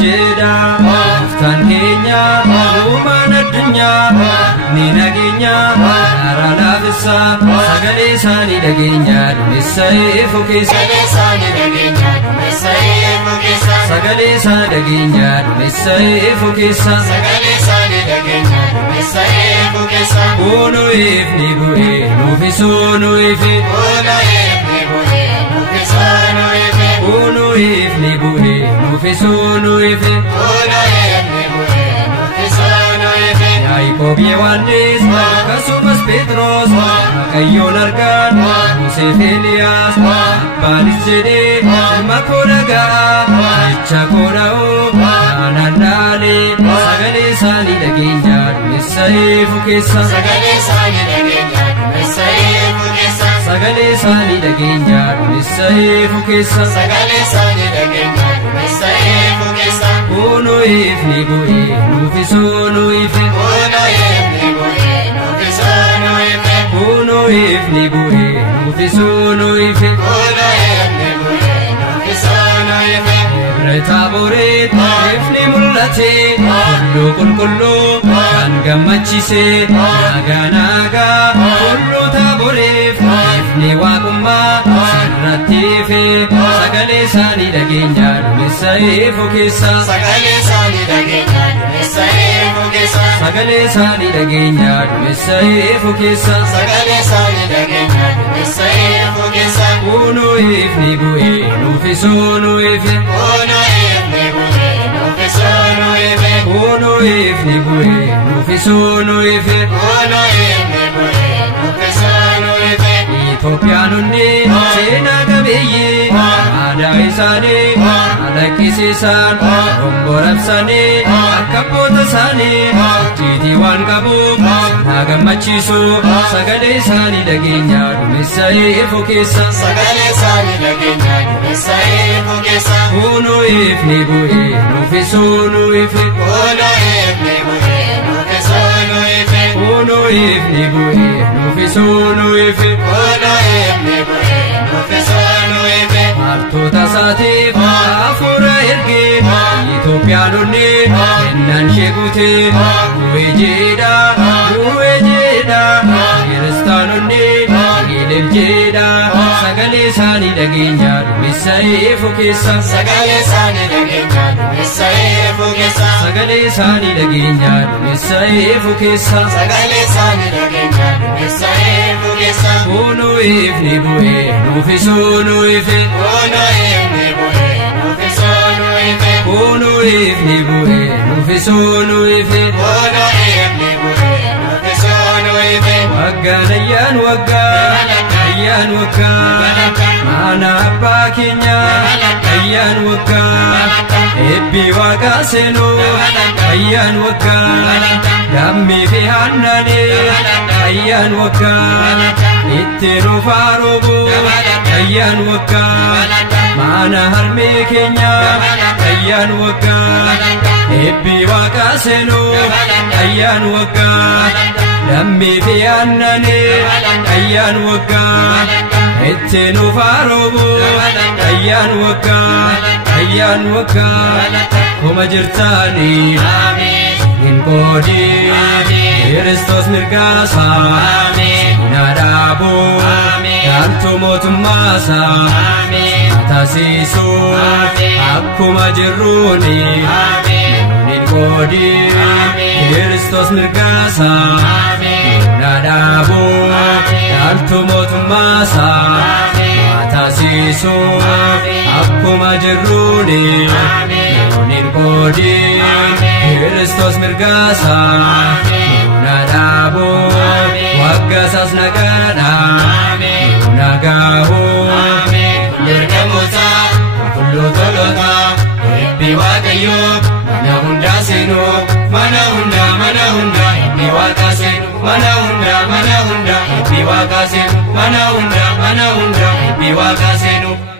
Jeda Uftan Kenya Uman Adunya Nina Kenya Arala Vissa Sagale Sani Dagenya Dumissa Ifukisa Sagale Sani Dagenya Dumissa Ifukisa Sagale Sani Dagenya Dumissa Ifukisa Sagale Sani Dagenya Dumissa Ifukisa Uno Ifni Bu'e Nufiso Nuifi Uno Ifni Bu'e Nufiso Nuifi Uno Ifni Bu'e Nufiso Nuifi Uno Ifni Bu'e Nufiso Nuifi Yaikob Yohannis Kasumas Petros Makayyon Argan Yosef Elias Abbanis Jede Makoda Ga'a Jecha Koda'u Anandale Sagale Sani Dagenya Dumissa Ifukisa Sagale Sani Dagenya Dumissa Ifukisa Sagale Sani Dagenya Dumissa Ifukisa Sagale Sani Dagenya Dumissa Ifukisa Uno Ifni Bu'e Nufiso Nuifi Uno Ifni Bu'e Nufiso Nuifi Uno Ifni Bu'e Nufiso Nuifi Uno Ifni Bu'e Nufiso Nuifi Taboret Ifni Mul'ate Kullu Kan Gammachise Naga Naga Kullu Taboref Ifni Waaqumma Sirrattife Sagale Sani Dagenya Dumissa Ifukisa Sagale Sani Dagenya Dumissa Ifukisa Sagale Sani Dagenya Dumissa Ifukisa Sagale Sani Dagenya Dumissa Ifukisa Uno Ifni Bu'e Nufiso Nuifi Uno Ifni Bu'e Nufiso Nuifi Uno Ifni Bu'e Nufiso Nuifi Uno Ifni Bu'e Nufiso Nuifi Itoophiyaanonni seenaa qabeeyyii aadaa isaanii alaqqisiisan honborabsanii akka abboota isaanii jiitii waan qabuuf na gammachiisu sagale isaanii dhageenya Dumissa Ifukisa sagale isaanii dhageenya Dumissa Ifukisa Uno Ifni Bu'e Nufiso Nuifi Uno Ifni Bu'e Nufiso Nuifi Uno Ifni Bu'e Nufiso Nuifi Uno Ifni Bu'e Nufiso Nuifi Martoota isaatiif hafuura ergee Itoophiyaanonni kennan ishee guutee Du'e jedha Kiristaanonni Ilil jedha Sagale isaanii dhageenya Dumissa Ifukisa Sagale isaanii dhageenya Dumissa Ifukisa Sagale isaanii dhageenya Dumissa Ifukisa Sagale isaanii dhageenya Dumissa Ifukisa Uno Ifni Bu'e Nufiso Nuifi Uno Ifni Bu'e Nufiso Nuifi Uno Ifni Bu'e Nufiso Nuifi Uno Ifni Bu'e Nufiso Nuifi Waggaan ayyaan ayyaan Mana Abbaa keenya ayyaan Ebbi Waaqaa seenuu ayyaan Dammii fi Haannanii ayyaan Itti nuuf roobu ayyaan Mana harmee keenya ayyaan Ebbi Waaqaa seenuu ayyaan Dammii fi Haannanii ayyaan Itti nuuf roobu ayyaan Kuma jirtanii hin qoodin Kiristoos mirgaasaa na dhaabu Yaaltu mootummaasaa taasisu akkuma jirruuni hin qoodin Kiristoos mirgaasaa na dhaabu Yaaltu mootummaasaa taasisu akkuma jirruuni hin qoodin Kiristoos mirgaasaa na dhaabu waggasaas nagaadha nagaahu ergamoota qulqulluu toloota Ebbi Waaqayyoo mana hundaa seenu mana hundaa Ebbi Waaqaa seenu mana hundaa Ebbi Waaqaa seenu mana hundaa eebbi waaqa seenu.